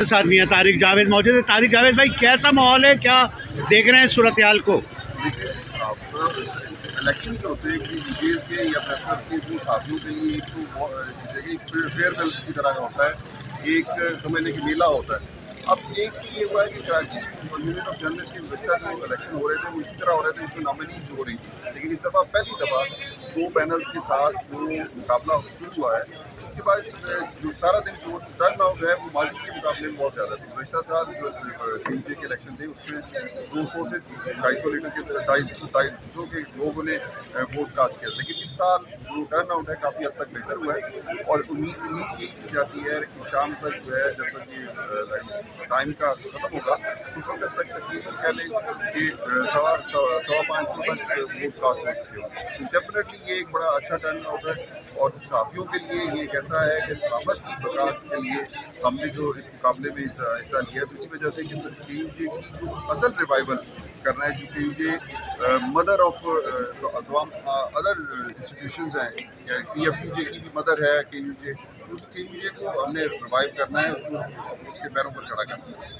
साथ नहीं है तारिक जावेद मौजूद है। तारिक जावेद भाई, कैसा माहौल है, क्या देख रहे हैं सूरत हाल को? देखिए साहब, इलेक्शन के होते हैं कि डीजेज के या प्रेस क्लब के जो साथियों के लिए एक तो जगह एक फेयरवेल की तरह का होता है, एक समझने की मेला होता है। अब एक ये हुआ है कि कराची यूनियन ऑफ जर्नलिस्ट के गुज़श्ता जो इलेक्शन हो रहे थे वो इसी तरह हो रहे थे, उसमें नॉमिनीज हो रही थी, लेकिन इस दफ़ा पहली दफ़ा 2 पैनल्स के साथ जो मुकाबला शुरू हुआ है, उसके बाद जो सारा दिन जो टर्न आउट है वो माजी के मुकाबले में बहुत ज़्यादा था। गुज़श्ता साल जो यूनिटी के इलेक्शन थे उसमें 200 से 250 लीटर के 250 के लोगों ने वोट कास्ट किया, लेकिन इस साल जो टर्न आउट है काफ़ी हद तक बेहतर हुआ है और उम्मीद यही की जाती है कि शाम तक जो है, जब तक ये टाइम का ख़त्म होगा उस वक्त तक तकरीबन कह लें कि 550 तक वोट कास्ट हो चुके होंगे। तो डेफिनेटली ये एक बड़ा अच्छा टर्न आउट है और सहाफ़ियों के लिए ये एक ऐसा है कि सहाफ़त की बका के लिए हमने जो इस मुकाबले में हिस्सा लिया है, तो इसी वजह से कि KUJ की जो असल रिवाइवल करना है, जो KUJ मदर ऑफ तमाम अदर इंस्टीट्यूशंस हैं, या TFUJ की भी मदर है KUJ, उस KUJ को हमने रिवाइव करना है, उसको उसके पैरों पर खड़ा करना है।